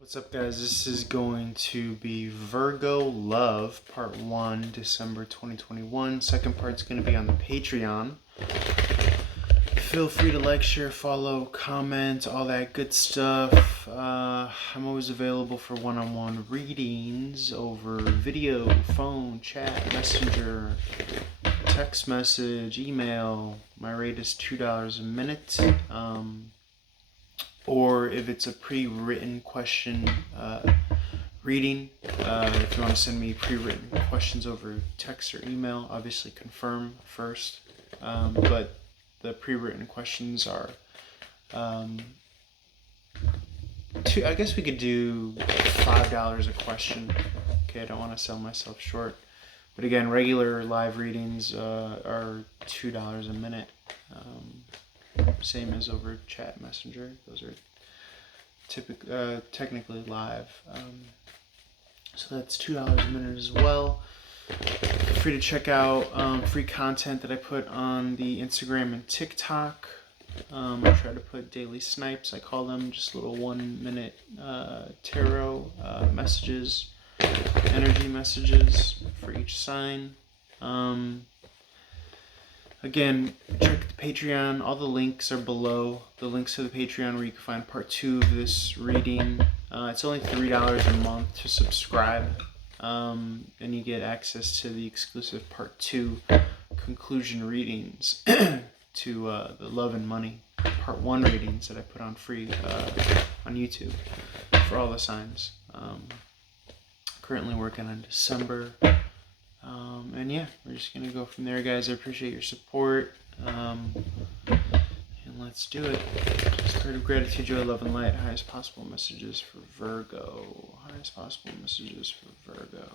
What's up, guys? This is going to be Virgo Love, Part 1, December 2021. Second part's going to be on the Patreon. Feel free to like, share, follow, comment, all that good stuff. I'm always available for one-on-one readings over video, phone, chat, messenger, text message, email. My rate is $2 a minute. Or if it's a pre-written question reading, if you want to send me pre-written questions over text or email, obviously confirm first. But the pre-written questions are I guess we could do $5 a question. Okay, I don't want to sell myself short. But again, regular live readings are $2 a minute. Same as over chat messenger. Those are technically live. So that's $2 a minute as well. Feel free to check out free content that I put on the Instagram and TikTok. I try to put daily snipes, I call them, just little 1 minute tarot messages, energy messages for each sign. Again, check the Patreon. All the links are below. The links to the Patreon where you can find part 2 of this reading. It's only $3 a month to subscribe. And you get access to the exclusive part 2 conclusion readings to the Love and Money part 1 readings that I put on free on YouTube for all the signs. Currently working on December. And yeah, we're just gonna go from there, guys. I appreciate your support. And let's do it. Spirit of gratitude, joy, love, and light. Highest possible messages for Virgo. Highest possible messages for Virgo.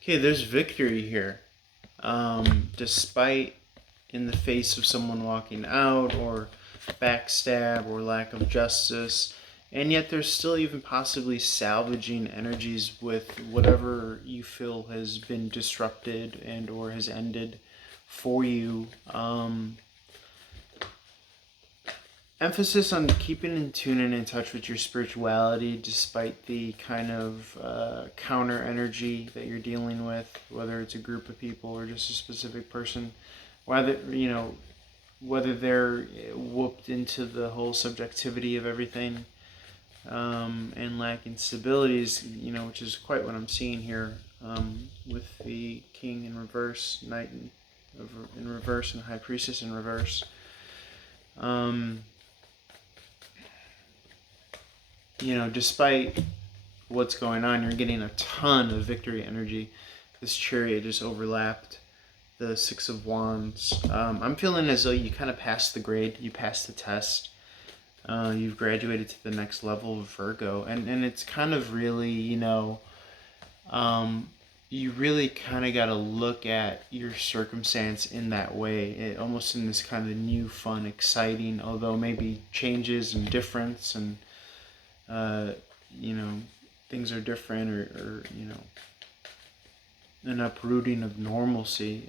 Okay, there's victory here. Despite in the face of someone walking out or backstab or lack of justice, and yet there's still even possibly salvaging energies with whatever you feel has been disrupted and or has ended for you. Emphasis on keeping in tune and in touch with your spirituality despite the kind of counter energy that you're dealing with, whether it's a group of people or just a specific person, whether they're whooped into the whole subjectivity of everything. And lacking stabilities, which is quite what I'm seeing here with the King in reverse, Knight in reverse, and High Priestess in reverse. Despite what's going on, you're getting a ton of victory energy. This Chariot just overlapped the Six of Wands. I'm feeling as though you kind of passed the grade, you passed the test. You've graduated to the next level of Virgo, and it's kind of really, you really kind of got to look at your circumstance in that way, almost in this kind of new, fun, exciting, although maybe changes and difference and, things are different or an uprooting of normalcy.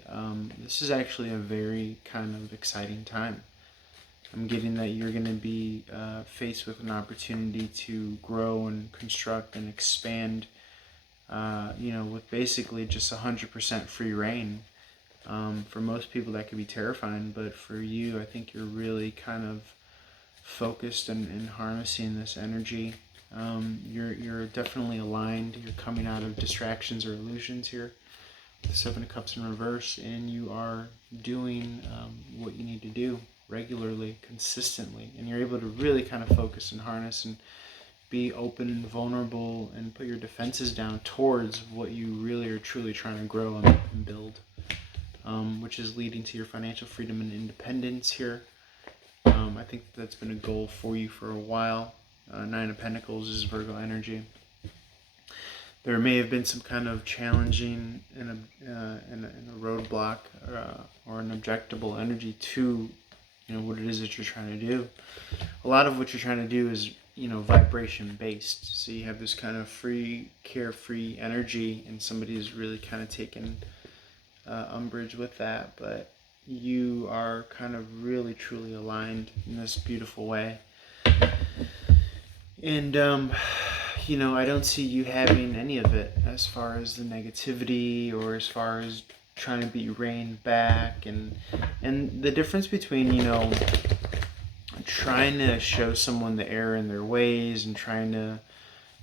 This is actually a very kind of exciting time. I'm getting that you're going to be faced with an opportunity to grow and construct and expand, with basically just 100% free reign. For most people that could be terrifying, but for you, I think you're really kind of focused and harnessing this energy. You're definitely aligned. You're coming out of distractions or illusions here. The Seven of Cups in reverse, and you are doing what you need to do regularly, consistently, and you're able to really kind of focus and harness and be open and vulnerable and put your defenses down towards what you really are truly trying to grow and build, which is leading to your financial freedom and independence here. I think that's been a goal for you for a while. Nine of Pentacles is Virgo energy. There may have been some kind of challenging and a roadblock or an objectable energy to what it is that you're trying to do. A lot of what you're trying to do is vibration based. So you have this kind of free, carefree energy, and somebody is really kind of taken umbrage with that. But you are kind of really truly aligned in this beautiful way. And I don't see you having any of it as far as the negativity or as far as trying to be reined back. And the difference between trying to show someone the error in their ways and trying to,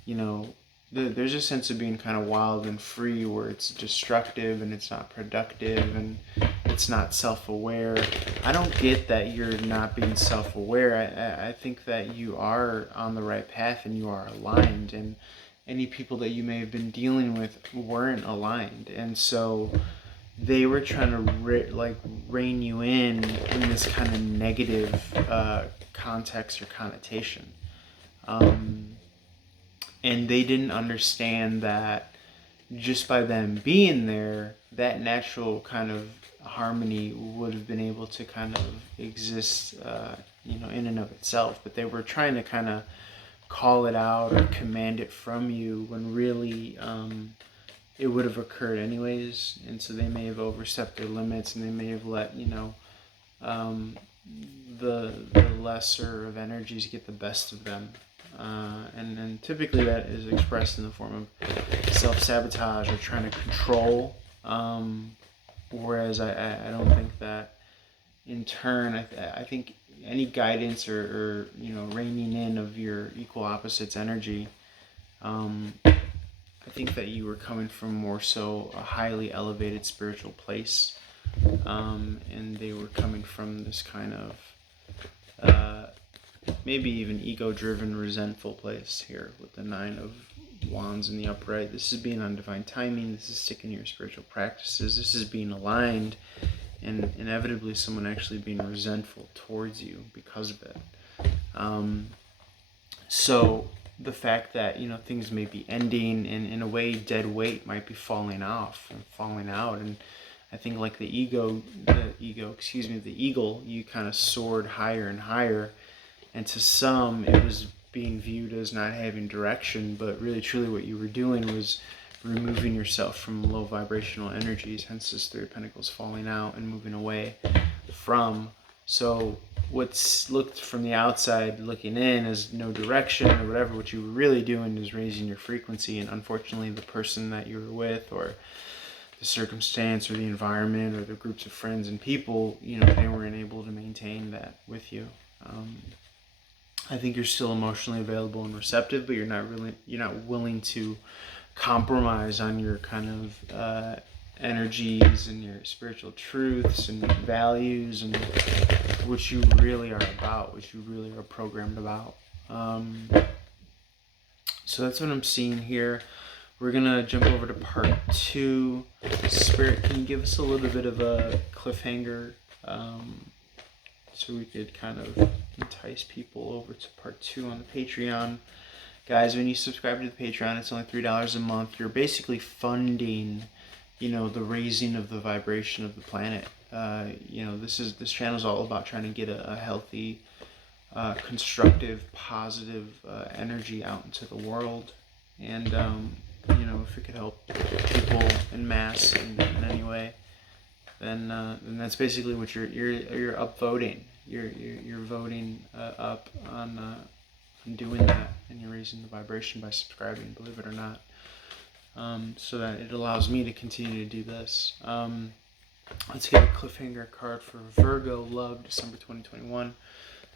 you know, there's a sense of being kind of wild and free where it's destructive and it's not productive and it's not self-aware. I don't get that you're not being self-aware. I think that you are on the right path and you are aligned, and any people that you may have been dealing with weren't aligned, and so they were trying to rein you in this kind of negative context or connotation. And they didn't understand that just by them being there, that natural kind of harmony would have been able to kind of exist, in and of itself. But they were trying to kind of call it out or command it from you when really it would have occurred anyways. And so they may have overstepped their limits, and they may have let the lesser of energies get the best of them. And typically that is expressed in the form of self-sabotage or trying to control. Whereas I don't think that in turn, I think any guidance or reining in of your equal opposites energy, I think that you were coming from more so a highly elevated spiritual place, and they were coming from this kind of maybe even ego-driven, resentful place here with the Nine of Wands in the upright. This is being on divine timing. This is sticking to your spiritual practices. This is being aligned, and inevitably someone actually being resentful towards you because of it. So the fact that things may be ending, and in a way dead weight might be falling off and falling out, and I think like the eagle, you kind of soared higher and higher, and to some it was being viewed as not having direction, but really truly what you were doing was removing yourself from low vibrational energies, hence this Three of Pentacles falling out and moving away from. So what's looked from the outside looking in as no direction or whatever, what you were really doing is raising your frequency, and unfortunately the person that you were with or the circumstance or the environment or the groups of friends and people, they weren't able to maintain that with you. I think you're still emotionally available and receptive, but you're not willing to compromise on your kind of energies and your spiritual truths and values and what you really are about, what you really are programmed about. So that's what I'm seeing here. We're gonna jump over to part 2. Spirit, can you give us a little bit of a cliffhanger, so we could kind of entice people over to part 2 on the Patreon? Guys, when you subscribe to the Patreon, it's only $3 a month. You're basically funding, the raising of the vibration of the planet. This channel is all about trying to get a healthy, constructive, positive energy out into the world. And if it could help people in mass in any way, then that's basically what you're upvoting. You're voting up on doing that, and you're raising the vibration by subscribing, believe it or not, so that it allows me to continue to do this. Let's get a cliffhanger card for Virgo love, December 2021.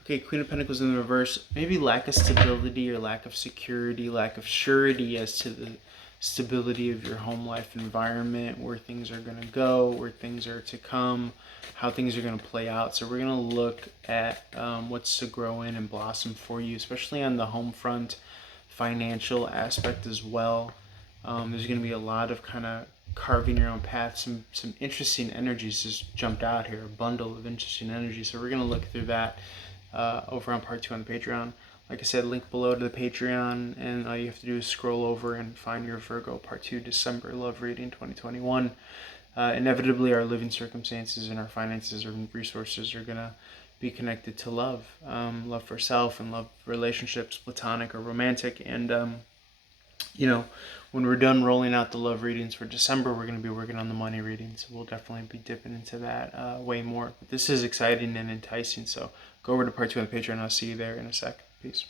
Okay, Queen of Pentacles in the reverse. Maybe lack of stability or lack of security, lack of surety as to the stability of your home life environment, where things are going to go, where things are to come, how things are going to play out. So we're going to look at what's to grow in and blossom for you, especially on the home front, financial aspect as well. There's going to be a lot of kind of carving your own path. Some interesting energies just jumped out here, a bundle of interesting energies. So we're going to look through that over on part 2 on the Patreon. Like I said, link below to the Patreon, and all you have to do is scroll over and find your Virgo part 2 December love reading 2021. Inevitably, our living circumstances and our finances or resources are going to be connected to love. Love for self and love for relationships, platonic or romantic. And, when we're done rolling out the love readings for December, we're going to be working on the money readings. We'll definitely be dipping into that way more. But this is exciting and enticing, so go over to part 2 on the Patreon. I'll see you there in a sec. Peace.